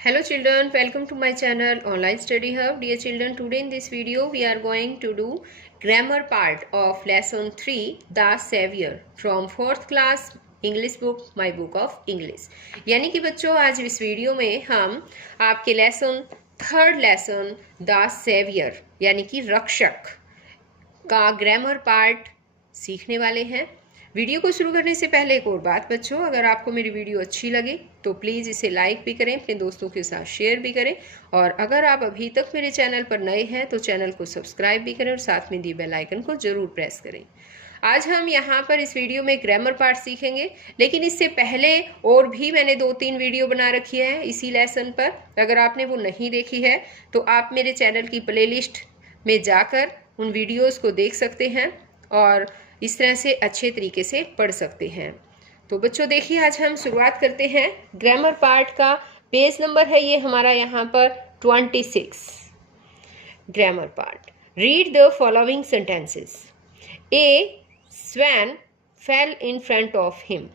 Hello children, welcome to my channel Online Study Hub. Dear children, today in this video we are going to do grammar part of lesson 3 The Savior from 4th class English book My Book of English. यानी कि बच्चों आज इस video में हम आपके third lesson the saviour यानी कि रक्षक का ग्रामर पार्ट सीखने वाले हैं। वीडियो को शुरू करने से पहले एक और बात बच्चों, अगर आपको मेरी वीडियो अच्छी लगे तो प्लीज़ इसे लाइक भी करें, अपने दोस्तों के साथ शेयर भी करें और अगर आप अभी तक मेरे चैनल पर नए हैं तो चैनल को सब्सक्राइब भी करें और साथ में दिए बेल आइकन को ज़रूर प्रेस करें। आज हम यहाँ पर इस वीडियो में ग्रामर पार्ट सीखेंगे, लेकिन इससे पहले और भी मैंने 2-3 वीडियो बना रखी है इसी लेसन पर। अगर आपने वो नहीं देखी है तो आप मेरे चैनल की प्लेलिस्ट में जाकर उन वीडियोस को देख सकते हैं और इस तरह से अच्छे तरीके से पढ़ सकते हैं। तो बच्चों देखिए, आज हम शुरुआत करते हैं ग्रामर पार्ट का। पेज नंबर है ये हमारा यहाँ पर 26। Grammar part. Read the following sentences. A swan fail in front of him.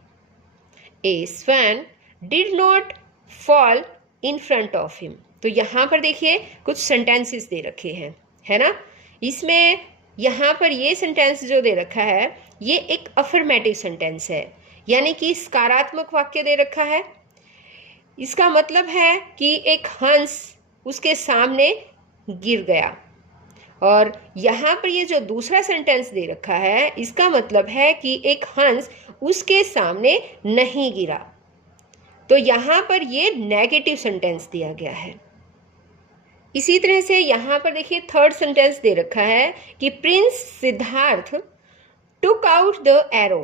A swan did not fall in front of him. तो यहाँ पर देखिए कुछ सेंटेंसेस दे रखे हैं, है ना। इसमें यहाँ पर ये सेंटेंस जो दे रखा है ये एक अफर्मेटिव सेंटेंस है, यानी कि सकारात्मक वाक्य दे रखा है। इसका मतलब है कि एक हंस उसके सामने गिर गया। और यहाँ पर ये जो दूसरा सेंटेंस दे रखा है इसका मतलब है कि एक हंस उसके सामने नहीं गिरा। तो यहाँ पर ये नेगेटिव सेंटेंस दिया गया है। इसी तरह से यहाँ पर देखिए थर्ड सेंटेंस दे रखा है कि prince Siddhartha took out the arrow.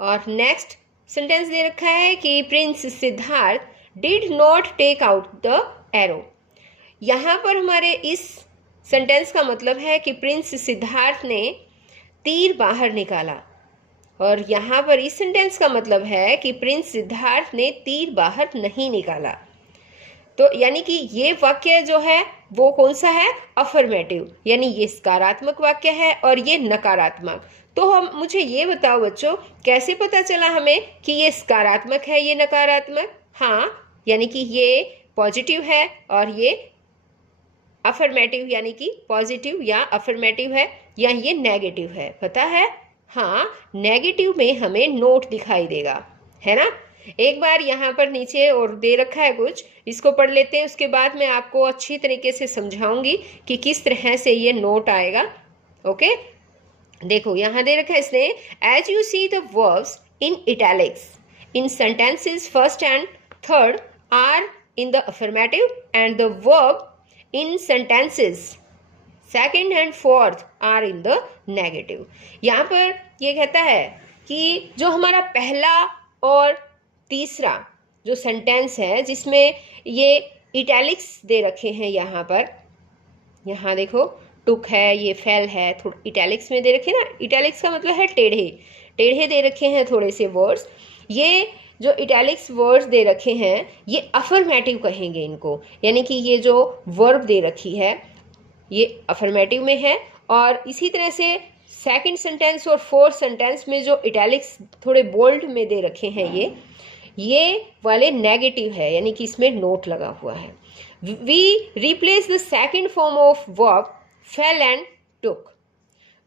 और नेक्स्ट सेंटेंस दे रखा है कि prince Siddhartha did not take out the arrow. यहाँ पर हमारे इस सेंटेंस का मतलब है कि प्रिंस सिद्धार्थ ने तीर बाहर निकाला और यहाँ पर इस सेंटेंस का मतलब है कि प्रिंस सिद्धार्थ ने तीर बाहर नहीं निकाला। तो यानी कि ये वाक्य जो है वो कौन सा है? अफर्मेटिव, यानी ये सकारात्मक वाक्य है और ये नकारात्मक। तो हम मुझे ये बताओ बच्चों, कैसे पता चला हमें कि ये सकारात्मक है ये नकारात्मक? हाँ, यानी कि ये पॉजिटिव है और ये अफर्मेटिव यानी कि पॉजिटिव या अफर्मेटिव है या ये नेगेटिव है, पता है? हाँ, नेगेटिव में हमें नोट दिखाई देगा, है ना। एक बार यहाँ पर नीचे और दे रखा है कुछ, इसको पढ़ लेते हैं, उसके बाद मैं आपको अच्छी तरीके से समझाऊंगी कि किस तरह से ये नोट आएगा। ओके, देखो यहाँ दे रखा है इसने, as you see the verbs in italics in sentences first and third are in the affirmative and the verb in sentences second and fourth are in the negative. यहाँ पर ये कहता है कि जो हमारा पहला और तीसरा जो सेंटेंस है जिसमें ये इटैलिक्स दे रखे हैं, यहाँ पर यहाँ देखो टुक है, ये फेल है, थोड़ा इटैलिक्स में दे रखे ना। इटैलिक्स का मतलब है टेढ़े टेढ़े दे रखे हैं थोड़े से वर्ड्स। ये जो इटैलिक्स वर्ड्स दे रखे हैं ये अफर्मेटिव कहेंगे इनको, यानी कि ये जो वर्ब दे रखी है ये अफर्मेटिव में है। और इसी तरह से सेकंड सेंटेंस और फोर्थ सेंटेंस में जो इटैलिक्स थोड़े बोल्ड में दे रखे हैं ये वाले नेगेटिव है, यानी कि इसमें नोट लगा हुआ है। We replace the second form of verb fell and took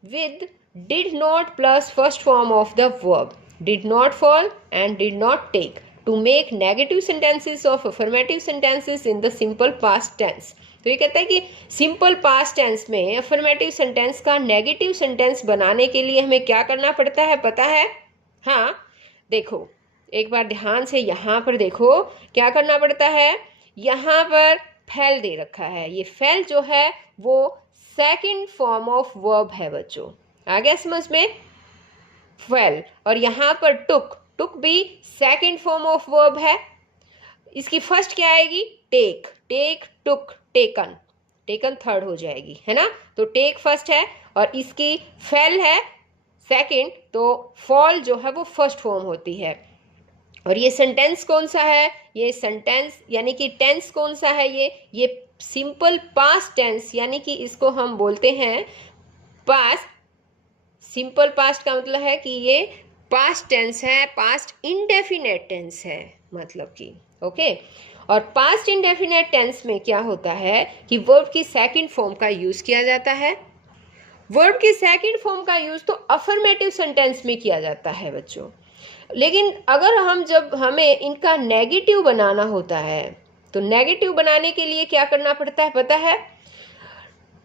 with did not plus first form of the verb did not fall and did not take to make negative sentences of affirmative sentences in the simple past tense. तो ये कहता है कि simple past tense में affirmative sentence का negative sentence बनाने के लिए हमें क्या करना पड़ता है, पता है? हाँ, देखो एक बार ध्यान से यहाँ पर देखो क्या करना पड़ता है। यहाँ पर फेल दे रखा है, ये फेल जो है वो सेकंड फॉर्म ऑफ वर्ब है बच्चों, आ गया समझ में? फेल। और यहाँ पर टुक, टुक भी सेकंड फॉर्म ऑफ वर्ब है। इसकी फर्स्ट क्या आएगी? Take, take took taken, taken third हो जाएगी, है ना। तो टेक फर्स्ट है और इसकी फेल है सेकंड, तो फॉल जो है वो फर्स्ट फॉर्म होती है। और ये सेंटेंस कौन सा है? ये सेंटेंस यानी कि टेंस कौन सा है? ये सिंपल पास्ट टेंस, यानी कि इसको हम बोलते हैं पास्ट। सिंपल पास्ट का मतलब है कि ये पास्ट टेंस है, पास्ट इंडेफिनेट टेंस है मतलब कि। ओके, और पास्ट इंडेफिनेट टेंस में क्या होता है कि वर्ब की सेकंड फॉर्म का यूज किया जाता है। वर्ब की सेकंड फॉर्म का यूज तो अफर्मेटिव सेंटेंस में किया जाता है बच्चों, लेकिन अगर जब हमें इनका नेगेटिव बनाना होता है तो नेगेटिव बनाने के लिए क्या करना पड़ता है पता है?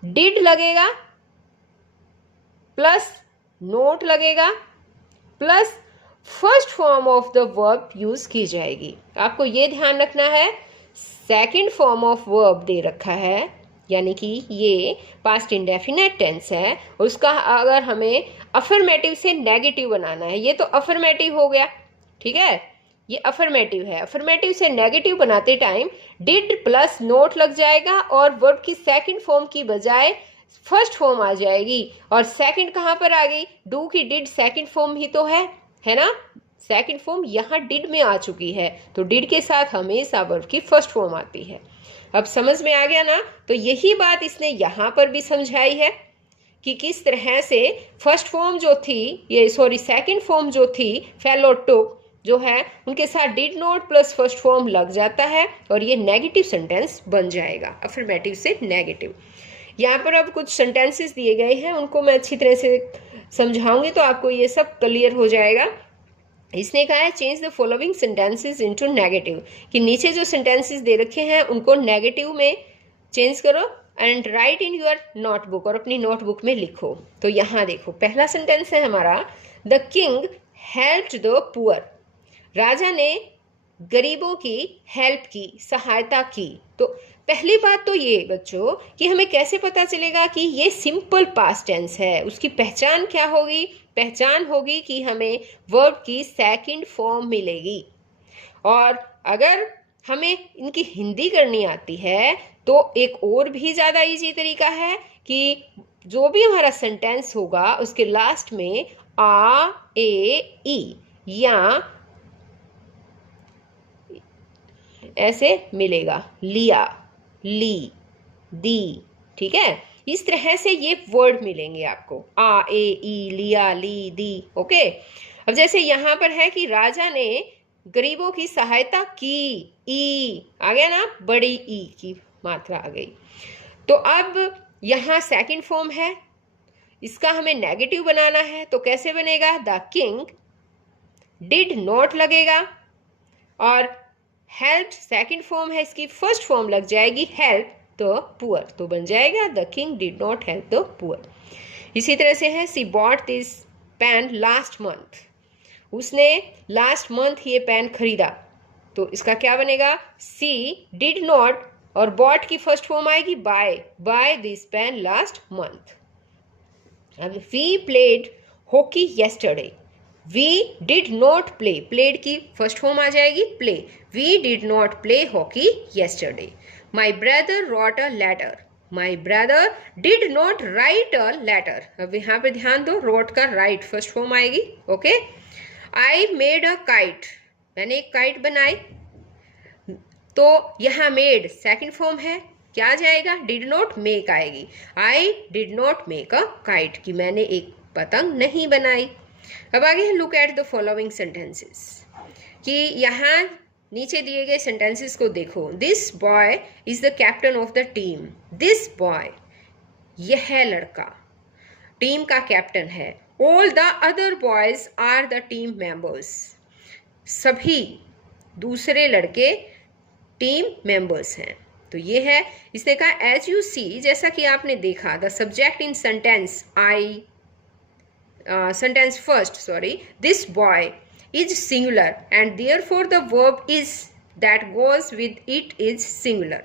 डिड लगेगा प्लस नोट लगेगा plus first form of the verb use की जाएगी। आपको ये ध्यान रखना है, सेकंड फॉर्म ऑफ वर्ब दे रखा है, यानी कि ये पास्ट इंडेफिनेट टेंस है, उसका अगर हमें अफर्मेटिव से नेगेटिव बनाना है, ये तो अफर्मेटिव हो गया, ठीक है, ये अफर्मेटिव है। अफर्मेटिव से नेगेटिव बनाते टाइम डिड प्लस नोट लग जाएगा और वर्ब की सेकंड फॉर्म की बजाय फर्स्ट फॉर्म आ जाएगी। और सेकंड कहाँ पर आ गई? डू की डिड सेकंड फॉर्म ही तो है ना? सेकंड फॉर्म यहाँ डिड में आ चुकी है, तो डिड के साथ हमेशा वर्ब की फर्स्ट फॉर्म आती है। अब समझ में आ गया ना? तो यही बात इसने यहाँ पर भी समझाई है कि किस तरह से फर्स्ट फॉर्म जो थी, सेकंड फॉर्म जो थी, फेलो टुक जो है, उनके साथ did not plus first form लग जाता है और ये नेगेटिव सेंटेंस बन जाएगा, अफर्मेटिव से नेगेटिव। यहाँ पर अब कुछ सेंटेंसेस दिए गए हैं, उनको मैं अच्छी तरह से समझाऊंगी तो आपको ये सब क्लियर हो जाएगा। इसने कहा है change the following sentences into negative, कि नीचे जो सेंटेंसेस दे रखे हैं उनको नेगेटिव में चेंज करो and right in your notebook, और अपनी नोटबुक में लिखो। तो यहाँ देखो, पहला सेंटेंस है हमारा, the king helped the poor, राजा ने गरीबों की हेल्प की, सहायता की। तो पहली बात तो ये बच्चों कि हमें कैसे पता चलेगा कि ये सिंपल पास्ट टेंस है, उसकी पहचान क्या होगी? पहचान होगी कि हमें वर्ब की सेकंड फॉर्म मिलेगी। और अगर हमें इनकी हिंदी करनी आती है तो एक और भी ज़्यादा इजी तरीका है कि जो भी हमारा सेंटेंस होगा उसके लास्ट में आ, ए, ई या ऐसे मिलेगा, लिया, ली, दी, ठीक है, इस तरह से ये वर्ड मिलेंगे आपको, आ, ए, ई, लिया, ली, दी। ओके, अब जैसे यहाँ पर है कि राजा ने गरीबों की सहायता की, ई आ गया ना, बड़ी ई की मात्रा आ गई। तो अब यहाँ सेकंड फॉर्म है, इसका हमें नेगेटिव बनाना है, तो कैसे बनेगा? द किंग डिड नॉट लगेगा और हेल्प सेकंड फॉर्म है, इसकी फर्स्ट फॉर्म लग जाएगी हेल्प द पुअर, तो बन जाएगा the king did not help the poor. इसी तरह से है she bought this pen last month, उसने लास्ट मंथ ये पेन खरीदा, तो इसका क्या बनेगा? सी डिड नॉट और बॉट की फर्स्ट फॉर्म आएगी buy this pen last month. अब we played hockey yesterday, we did not play, played की फर्स्ट फॉर्म आ जाएगी play, we did not play hockey yesterday. My brother wrote a letter, my brother did not write a letter. अब यहाँ पे ध्यान दो, wrote का write first form आएगी। Okay, I made a kite, मैंने एक काइट बनाई, तो यहाँ मेड सेकंड फॉर्म है, क्या आ जाएगा? डिड नॉट मेक आएगी, I did not make a kite, कि मैंने एक पतंग नहीं बनाई। अब आगे look at the following sentences, कि यहाँ नीचे दिए गए सेंटेंसेस को देखो। This boy is the captain of the team, this boy यह लड़का टीम का कैप्टन है। All the other boys are the team members, सभी दूसरे लड़के टीम मेंबर्स हैं। तो ये है, इसने कहा एज यू सी, जैसा कि आपने देखा, the subject in sentence sentence first, this boy is singular and therefore the verb is that goes with it is singular.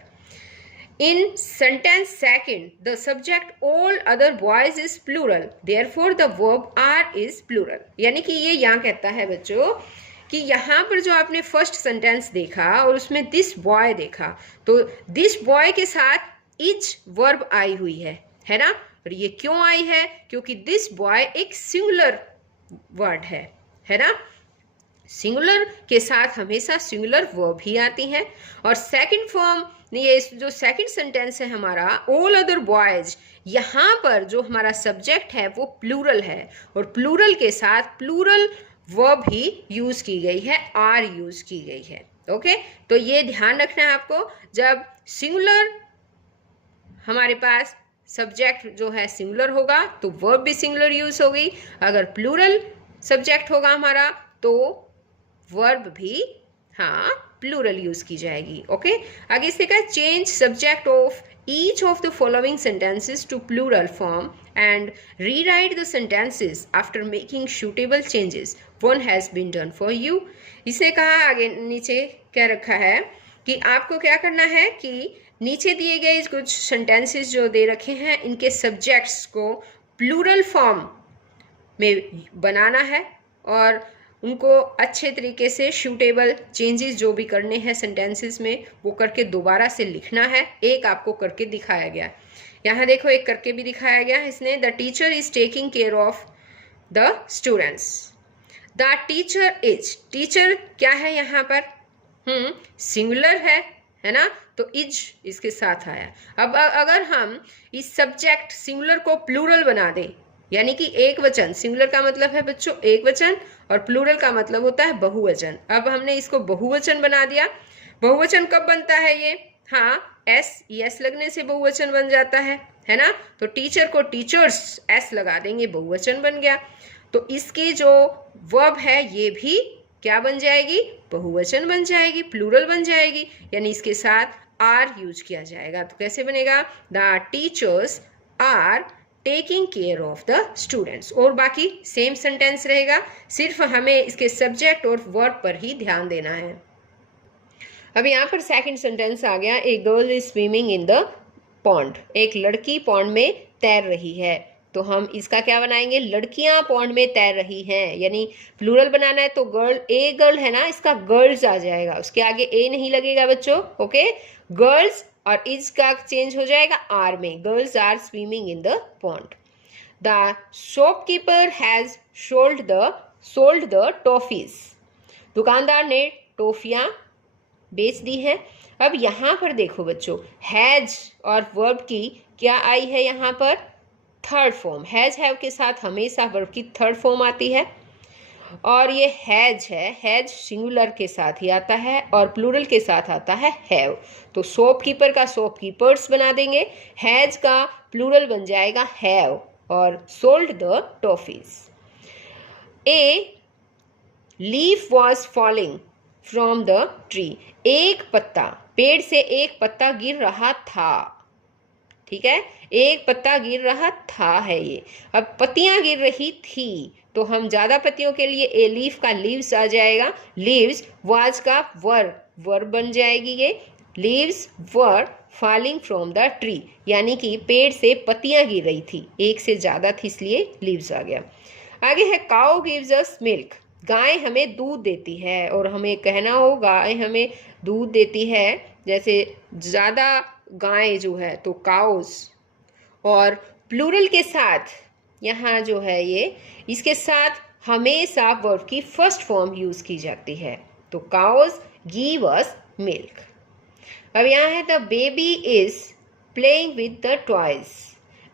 In sentence second, the subject all other boys is plural, therefore the verb are is plural. यानी कि ये यहाँ कहता है बच्चों कि यहाँ पर जो आपने फर्स्ट सेंटेंस देखा और उसमें दिस बॉय देखा, तो दिस बॉय के साथ इज वर्ब आई हुई है ना? और ये क्यों आई है? क्योंकि दिस बॉय एक सिंगुलर वर्ड है ना? सिंगुलर के साथ हमेशा सिंगुलर वर्ब ही आती हैं। और सेकंड फॉर्म, ये जो सेकंड सेंटेंस है हमारा, ऑल अदर बॉयज, यहाँ पर जो हमारा सब्जेक्ट है वो प्लूरल है और प्लूरल के साथ प्लूरल वर्ब ही यूज की गई है, आर यूज की गई है। ओके, तो ये ध्यान रखना है आपको, जब सिंगुलर हमारे पास सब्जेक्ट जो है सिंगुलर होगा तो वर्ब भी सिंगुलर यूज होगी, अगर प्लूरल सब्जेक्ट होगा हमारा तो वर्ब भी हाँ प्लूरल यूज की जाएगी। ओके, आगे इससे कहा change subject of each of the following sentences to plural form and rewrite the sentences after making suitable changes. One has been done for you. इसे कहा आगे नीचे क्या रखा है कि आपको क्या करना है कि नीचे दिए गए कुछ सेंटेंसेस जो दे रखे हैं इनके सब्जेक्ट्स को प्लूरल फॉर्म में बनाना है और उनको अच्छे तरीके से शूटेबल चेंजेस जो भी करने हैं सेंटेंसेस में वो करके दोबारा से लिखना है। एक आपको करके दिखाया गया, यहाँ देखो एक करके भी दिखाया गया है इसने। The teacher is taking care of the students. The teacher is, teacher क्या है यहाँ पर सिंगुलर है ना, तो इज इसके साथ आया। अब अगर हम इस सब्जेक्ट सिंगुलर को प्लूरल बना दें, यानी कि एक वचन, सिंगुलर का मतलब है बच्चों एक वचन और प्लूरल का मतलब होता है बहुवचन। अब हमने इसको बहुवचन बना दिया। बहुवचन कब बनता है ये? हाँ, एस लगने से बहुवचन बन जाता है ना। तो टीचर को टीचर्स एस लगा देंगे, बहुवचन बन गया। तो इसकी जो वर्ब है ये भी क्या बन जाएगी? बहुवचन बन जाएगी, प्लूरल बन जाएगी, यानी इसके साथ आर यूज किया जाएगा। तो कैसे बनेगा? The teachers are taking care of the students. और बाकी सेम सेंटेंस रहेगा, सिर्फ हमें इसके सब्जेक्ट और वर्ब पर ही ध्यान देना है। अब यहाँ पर सेकंड सेंटेंस आ गया, a girl is swimming in the pond. एक लड़की पॉन्ड में तैर रही है। तो हम इसका क्या बनाएंगे? लड़कियां पॉन्ड में तैर रही हैं, यानी प्लूरल बनाना है तो गर्ल, ए गर्ल है ना, इसका गर्ल्स आ जाएगा, उसके आगे ए नहीं लगेगा बच्चों। ओके, गर्ल्स और इज का चेंज हो जाएगा आर में, girls are swimming in the pond. The shopkeeper has sold the toffees. दुकानदार ने टॉफियां बेच दी हैं। अब यहाँ पर देखो बच्चों, हैज और वर्ब की क्या आई है यहाँ पर? Third form. हैज हैव के साथ हमेशा वर्ब की थर्ड फॉर्म आती है और ये हैज है, हैज सिंगुलर के साथ ही आता है और प्लूरल के साथ आता है हैव। तो शॉपकीपर का शॉपकीपर्स बना देंगे, हैज का प्लूरल बन जाएगा हैव और sold the toffees. A leaf was falling from the tree. एक पत्ता, पेड़ से एक पत्ता गिर रहा था, ठीक है, एक पत्ता गिर रहा था है ये। अब पत्तियां गिर रही थी तो हम ज्यादा पत्तियों के लिए ए लीफ का लीव्स आ जाएगा, लीव्स, वाज का वर्ब बन जाएगी ये, leaves were falling from the tree, यानी कि पेड़ से पत्तियां गिर रही थी, एक से ज्यादा थी इसलिए लीव्स आ गया। आगे है काउ गिव्स अस मिल्क। गाय हमें दूध देती है, और हमें कहना हो गाय हमें दूध देती है, जैसे ज्यादा गाय जो है तो काउस, और प्लूरल के साथ यहाँ जो है ये, इसके साथ हमेशा वर्ब की फर्स्ट फॉर्म यूज की जाती है, तो काउस गिव अस मिल्क। अब यहाँ है the baby is playing with the toys.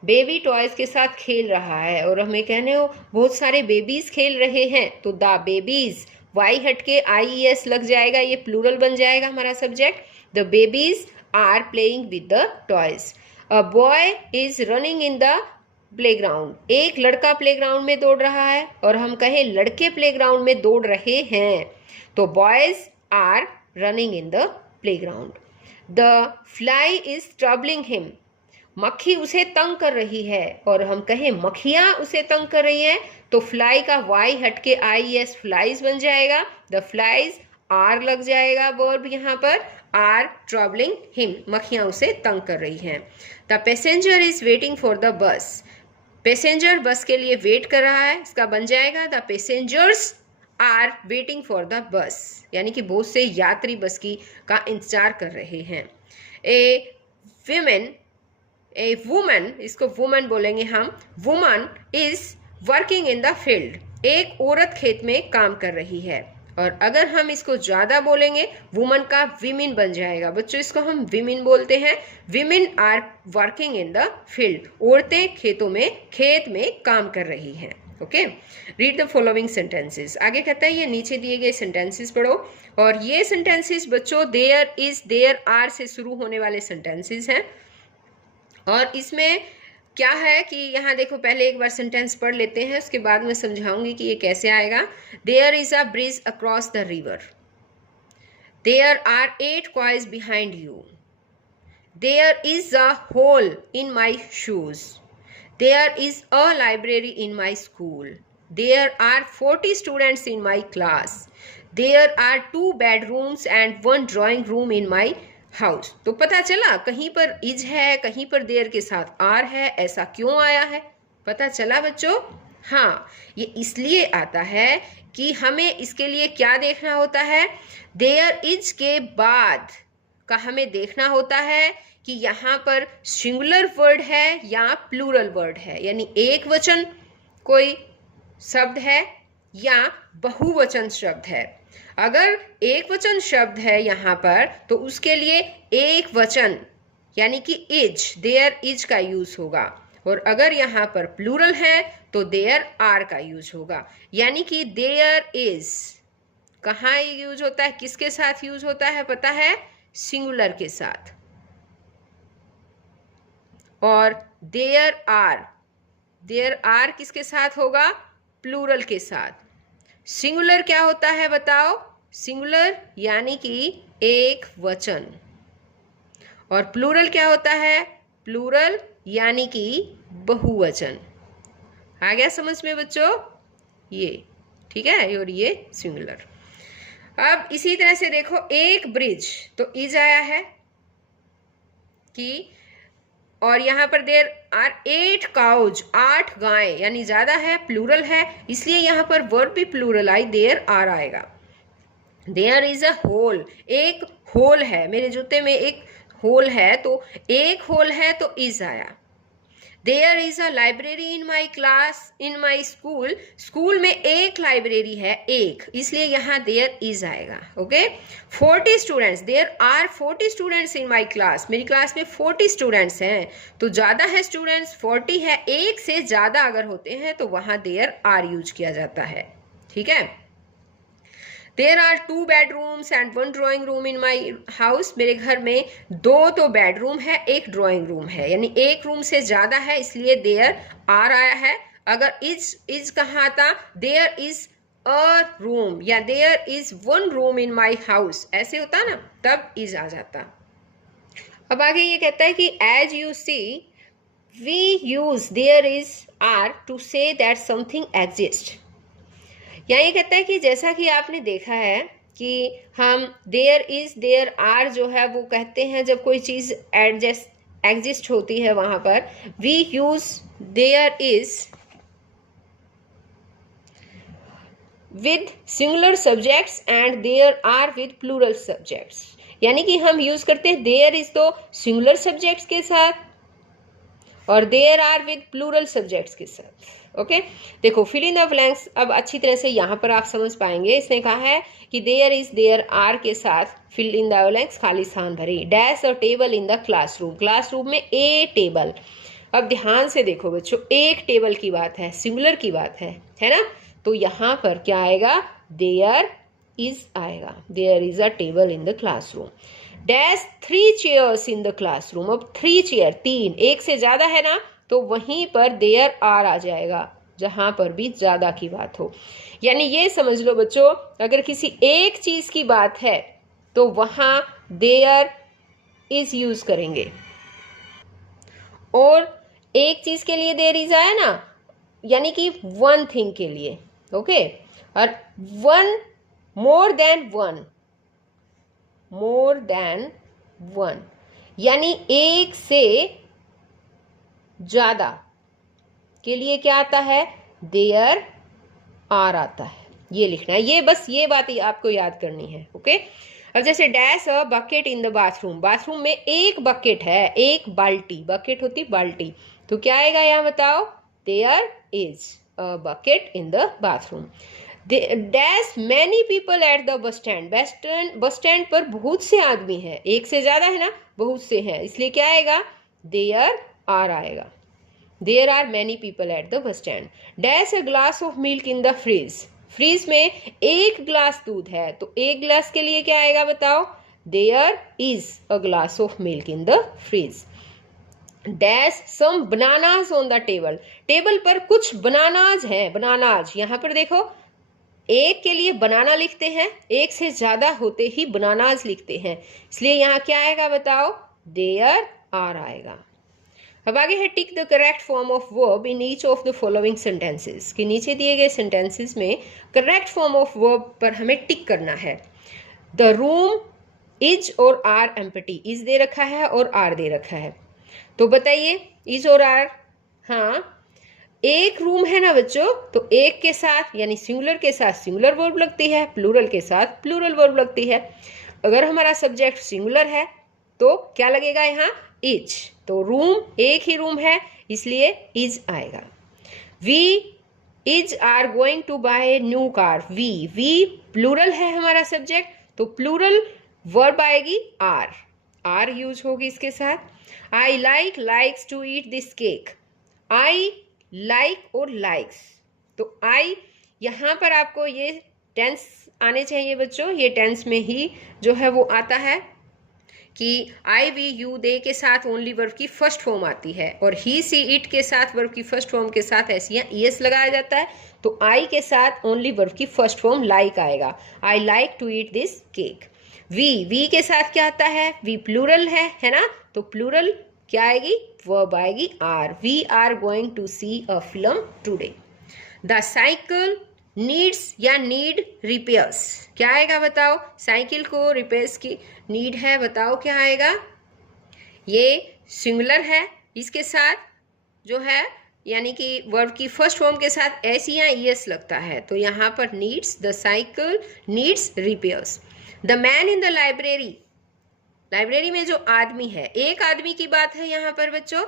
Baby toys के साथ खेल रहा है, और हमें कहने हो बहुत सारे बेबीज खेल रहे हैं, तो द बेबीज, वाई हट के IES लग जाएगा, ये प्लूरल बन जाएगा हमारा subject. The babies are playing with the toys. A boy is running in the playground. एक लड़का प्लेग्राउंड में दौड़ रहा है, और हम कहें लड़के प्लेग्राउंड में दौड़ रहे हैं, तो boys are running in the playground. The fly is troubling him. मक्खी उसे तंग कर रही है, और हम कहें मक्खियां उसे तंग कर रही हैं, तो फ्लाई का वाई हट के IES फ्लाइज बन जाएगा, द फ्लाइज आर लग जाएगा वर्ब यहाँ पर, आर ट्रबलिंग हिम, मक्खियां उसे तंग कर रही हैं। The passenger is waiting for the बस। पैसेंजर बस के लिए वेट कर रहा है, इसका बन जाएगा the passengers are waiting for the bus, यानी कि बहुत से यात्री बस की का इंतजार कर रहे हैं। ए वुमन, इसको वुमन बोलेंगे हम, woman is working in the field. एक औरत खेत में काम कर रही है, और अगर हम इसको ज्यादा बोलेंगे वुमन का विमेन बन जाएगा बच्चों, इसको हम विमेन बोलते हैं। Women are working in the field, औरतें खेत में काम कर रही हैं। Okay, read the following sentences. आगे कहता है ये नीचे दिए गए सेंटेंसेस पढ़ो, और ये सेंटेंसेस बच्चों देयर इज देयर आर से शुरू होने वाले सेंटेंसेस हैं। और इसमें क्या है कि यहाँ देखो, पहले एक बार सेंटेंस पढ़ लेते हैं, उसके बाद मैं समझाऊंगी कि ये कैसे आएगा। There is a bridge across the river, there are 8 cows behind you, there is a hole in my shoes, there is a library in my school, there are 40 students in my class, there are 2 bedrooms and 1 drawing room in my house। तो पता चला, कहीं पर is है, कहीं पर there के साथ आर है। ऐसा क्यों आया है, पता चला बच्चों? हाँ, ये इसलिए आता है कि हमें इसके लिए क्या देखना होता है, देयर इज के बाद का हमें देखना होता है कि यहाँ पर सिंगुलर वर्ड है या प्लूरल वर्ड है, यानी एक वचन कोई शब्द है या बहुवचन शब्द है। अगर एक वचन शब्द है यहाँ पर तो उसके लिए एक वचन यानी कि इज, देयर इज का यूज होगा, और अगर यहाँ पर प्लूरल है तो देयर आर का यूज होगा। यानी कि देयर इज कहाँ यूज होता है, किसके साथ यूज होता है पता है? सिंगुलर के साथ। और देयर आर किसके साथ होगा? प्लूरल के साथ। सिंगुलर क्या होता है बताओ? सिंगुलर यानी कि एक वचन, और प्लूरल क्या होता है? प्लूरल यानी कि बहुवचन। आ गया समझ में बच्चों? ये ठीक है, और ये सिंगुलर। अब इसी तरह से देखो, एक ब्रिज तो इज आया है कि, और यहाँ पर देयर आर 8 cows, 8 गायें, यानी ज्यादा है, प्लूरल है, इसलिए यहाँ पर वर्ब भी प्लूरल आई, देयर आर आएगा। देयर इज अ होल, एक होल है, मेरे जूते में एक होल है, तो एक होल है तो इज आया। There is a library in my class, in my school, school में एक लाइब्रेरी है, एक, इसलिए यहाँ देयर इज आएगा। Okay, 40 students, there are 40 students in my class, मेरी क्लास में 40 स्टूडेंट्स हैं, तो ज्यादा है स्टूडेंट्स, 40 है, एक से ज्यादा अगर होते हैं तो वहां देयर आर यूज किया जाता है। ठीक है। There are 2 bedrooms and 1 drawing room in my house, मेरे घर में 2 तो बेडरूम है, एक ड्राइंग रूम है, यानी एक रूम से ज्यादा है, इसलिए देयर आर आया है। अगर इज कहाँ आता? देयर इज अ रूम या there is 1 room in my house, ऐसे होता ना, तब इज आ जाता। अब आगे ये कहता है कि as you see we use there is are to say that something exist. यहाँ ये कहता है कि जैसा कि आपने देखा है कि हम देयर इज देयर आर जो है वो कहते हैं जब कोई चीज एग्जिस्ट होती है वहां पर। We use there is with singular subjects and there are with plural subjects, यानी कि हम यूज करते हैं देयर इज तो सिंगुलर सब्जेक्ट्स के साथ और there are with plural subjects के साथ। ओके, देखो फिल इन द ब्लैंक्स, अब अच्छी तरह से यहाँ पर आप समझ पाएंगे। इसने कहा है कि देयर इज देयर आर के साथ फिल इन द ब्लैंक्स, खाली स्थान भरे। Dash a table in the classroom, classroom में ए टेबल। अब ध्यान से देखो बच्चों, एक टेबल की बात है, सिंगुलर की बात है ना, तो यहाँ पर क्या आएगा? देयर इज आएगा। There is a table in the classroom. Dash 3 chairs in the classroom, अब 3 चेयर, 3, एक से ज्यादा है ना, तो वहीं पर देयर आर आ जाएगा, जहां पर भी ज्यादा की बात हो। यानी ये समझ लो बच्चों, अगर किसी एक चीज की बात है तो वहां देयर इज यूज करेंगे, और एक चीज के लिए देयर इज आया ना, यानी कि वन थिंग के लिए। ओके, और वन, मोर देन वन, यानी एक से ज्यादा के लिए क्या आता है? देयर आर आता है। ये लिखना है, ये बस ये बात ही आपको याद करनी है। ओके, अब जैसे dash a bucket in the bathroom, bathroom में एक बकेट है, एक बाल्टी, बकेट होती बाल्टी, तो क्या आएगा यहाँ बताओ? There is a bucket in the bathroom. Dash many people at the bus stand, bus stand पर बहुत से आदमी हैं, एक से ज्यादा है ना, बहुत से हैं, इसलिए क्या आएगा? देयर आर आएगा। There are many people at the bus stand. Dash a glass of milk in the fridge, fridge में एक ग्लास दूध है, तो एक ग्लास के लिए क्या आएगा बताओ, there is a glass of milk in the fridge. Dash some bananas on the table, table पर कुछ बनानाज हैं, बनानाज, यहाँ पर देखो एक के लिए बनाना लिखते हैं, एक से ज्यादा होते ही बनानाज लिखते हैं, इसलिए यहाँ क्या आएगा बताओ, देयर आर आएगा। अब आगे है tick the correct form of verb in each of the following sentences, कि नीचे दिए गए सेंटेंसेस में करेक्ट फॉर्म ऑफ वर्ब पर हमें टिक करना है। द रूम इज और आर एम्प्टी, इज दे रखा है और आर दे रखा है, तो बताइए इज और आर, हाँ एक रूम है ना बच्चों, तो एक के साथ यानी सिंगुलर के साथ सिंगुलर वर्ब लगती है, प्लूरल के साथ प्लूरल वर्ब लगती है। अगर हमारा सब्जेक्ट सिंगुलर है तो क्या लगेगा यहाँ, इज, तो रूम एक ही रूम है इसलिए इज आएगा। We is are going to buy new car, we plural है हमारा सब्जेक्ट, तो प्लूरल वर्ब आएगी आर यूज होगी इसके साथ। I likes to eat this cake, I like और लाइक्स, तो आई यहाँ पर आपको ये टेंस आने चाहिए बच्चों, ये टेंस में ही जो है वो आता है कि आई वी यू दे के साथ ओनली वर्ब की फर्स्ट फॉर्म आती है, और ही सी इट के साथ वर्ब की फर्स्ट फॉर्म के साथ ऐसी ईएस लगाया जाता है, तो आई के साथ ओनली वर्ब की फर्स्ट फॉर्म लाइक आएगा, I like to eat this cake. We के साथ क्या आता है, वी प्लूरल है ना, तो प्लूरल क्या आएगी, वर्ब आएगी are, we are going to see a film today. The cycle needs या नीड रिपेयर्स, क्या आएगा बताओ, साइकिल को रिपेयर्स की नीड है, बताओ क्या आएगा, ये सिंगुलर है, इसके साथ जो है यानी कि वर्ब की फर्स्ट फॉर्म के साथ एस या ईएस लगता है, तो यहाँ पर needs, the cycle needs repairs. The man in the library, library में जो आदमी है, एक आदमी की बात है यहाँ पर बच्चों,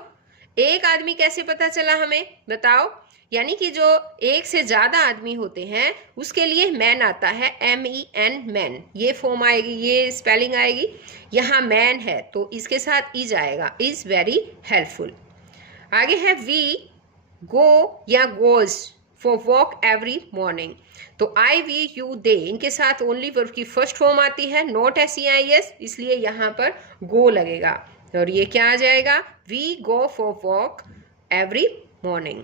एक आदमी कैसे पता चला हमें बताओ, यानी कि जो एक से ज्यादा आदमी होते हैं उसके लिए मैन आता है, MEN मैन, ये फॉर्म आएगी, ये स्पेलिंग आएगी, यहाँ मैन है तो इसके साथ इज आएगा, इज वेरी हेल्पफुल। आगे है वी गो या goes for walk every morning, तो आई वी यू दे इनके साथ ओनली वर्ब की फर्स्ट फॉर्म आती है, नॉट SEIS, इसलिए यहाँ पर गो लगेगा, और ये क्या आ जाएगा, we go for walk every morning.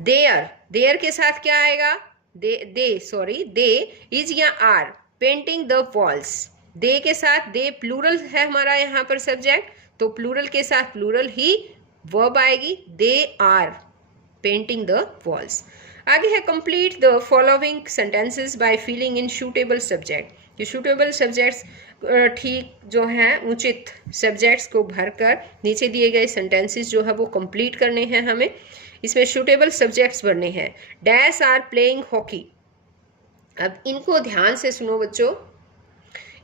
There के साथ क्या आएगा, दे इज या are painting the walls, they के साथ दे प्लूरल है हमारा यहाँ पर सब्जेक्ट, तो प्लूरल के साथ प्लूरल ही वर्ब आएगी, they are painting the walls. आगे है complete the following sentences by filling in suitable subject, ये सूटेबल सब्जेक्ट्स ठीक जो हैं उचित सब्जेक्ट्स को भरकर नीचे दिए गए सेंटेंसेस जो है वो कंप्लीट करने हैं हमें, इसमें सूटेबल सब्जेक्ट्स भरने हैं। डैश आर प्लेइंग हॉकी, अब इनको ध्यान से सुनो बच्चों,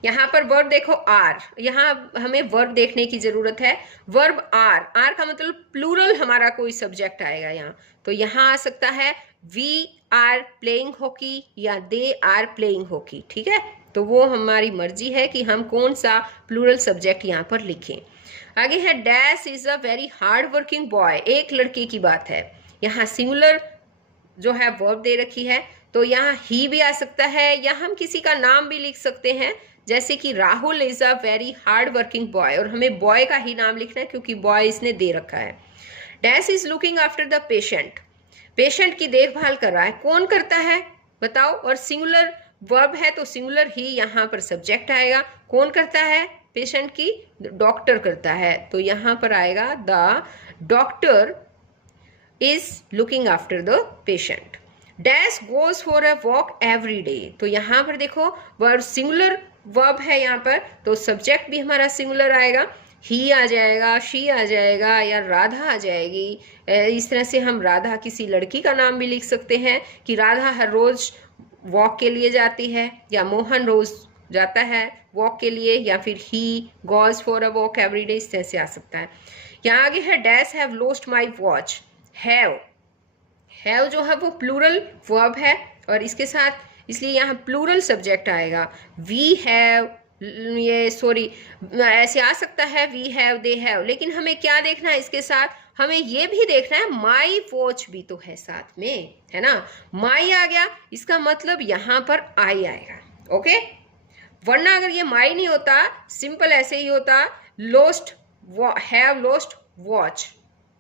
यहाँ पर वर्ब देखो आर, यहाँ हमें वर्ब देखने की जरूरत है, वर्ब आर का मतलब प्लूरल हमारा कोई सब्जेक्ट आएगा यहाँ, तो यहाँ आ सकता है वी आर प्लेइंग हॉकी या दे आर प्लेइंग हॉकी, ठीक है, तो वो हमारी मर्जी है कि हम कौन सा प्लूरल सब्जेक्ट यहाँ पर लिखें। आगे है dash is a very hard working boy, एक लड़के की बात है, यहाँ सिंगुलर जो है वर्ब दे रखी है, तो यहाँ ही भी आ सकता है या हम किसी का नाम भी लिख सकते हैं, जैसे कि Rahul is a very hard working boy, और हमें बॉय का ही नाम लिखना है क्योंकि बॉय इसने दे रखा है। Dash is looking after the patient, patient की देखभाल कर रहा है, कौन करता है बताओ, और सिंगुलर वर्ब है तो सिंगुलर ही यहाँ पर सब्जेक्ट आएगा, कौन करता है पेशेंट की, डॉक्टर करता है, तो यहाँ पर आएगा the doctor is looking after the patient. Dash goes for a walk every day, तो यहाँ पर देखो वर्ब सिंगुलर वर्ब है यहाँ पर, तो सब्जेक्ट भी हमारा सिंगुलर आएगा, ही आ जाएगा, शी आ जाएगा या राधा आ जाएगी, इस तरह से हम राधा किसी लड़की का नाम भी लिख सकते हैं कि राधा हर रोज वॉक के लिए जाती है, या मोहन रोज जाता है वॉक के लिए, या फिर he goes for a walk every day, इस तरह से आ सकता है। यहाँ आगे है dash have lost my watch, have जो है वो प्लूरल वर्ब है और इसके साथ इसलिए यहाँ प्लूरल सब्जेक्ट आएगा, वी हैव ये सॉरी ऐसे आ सकता है वी हैव, दे हैव, लेकिन हमें क्या देखना है इसके साथ, हमें ये भी देखना है माई वॉच भी तो है साथ में, है ना। माई आ गया, इसका मतलब यहां पर आई आएगा, ओके। वरना अगर ये माई नहीं होता, सिंपल ऐसे ही होता लोस्ट, हैव लोस्ट वॉच,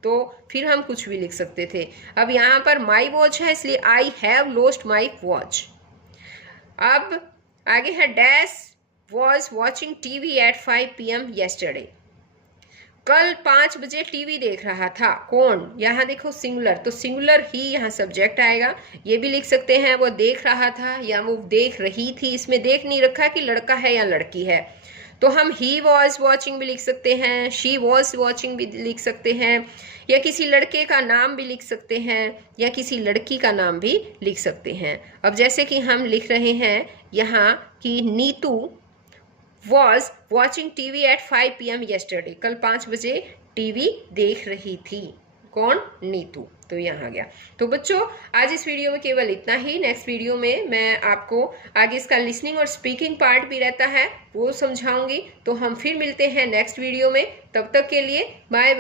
तो फिर हम कुछ भी लिख सकते थे। अब यहां पर माई वॉच है, इसलिए I have lost my watch. अब आगे है dash was watching TV at 5 PM yesterday। कल 5 बजे टीवी देख रहा था, कौन, यहाँ देखो सिंगुलर, तो सिंगुलर ही यहाँ सब्जेक्ट आएगा। ये भी लिख सकते हैं वो देख रहा था या वो देख रही थी, इसमें देख नहीं रखा कि लड़का है या लड़की है, तो हम ही वॉज वॉचिंग भी लिख सकते हैं, शी वॉज वॉचिंग भी लिख सकते हैं, या किसी लड़के का नाम भी लिख सकते हैं, या किसी लड़की का नाम भी लिख सकते हैं। अब जैसे कि हम लिख रहे हैं यहाँ कि Neetu was watching TV at 5 PM yesterday। कल 5 बजे टीवी देख रही थी, कौन, नीतू। तो यहाँ आ गया। तो बच्चों आज इस वीडियो में केवल इतना ही। नेक्स्ट वीडियो में मैं आपको आगे इसका लिसनिंग और स्पीकिंग पार्ट भी रहता है वो समझाऊंगी। तो हम फिर मिलते हैं नेक्स्ट वीडियो में, तब तक के लिए बाय।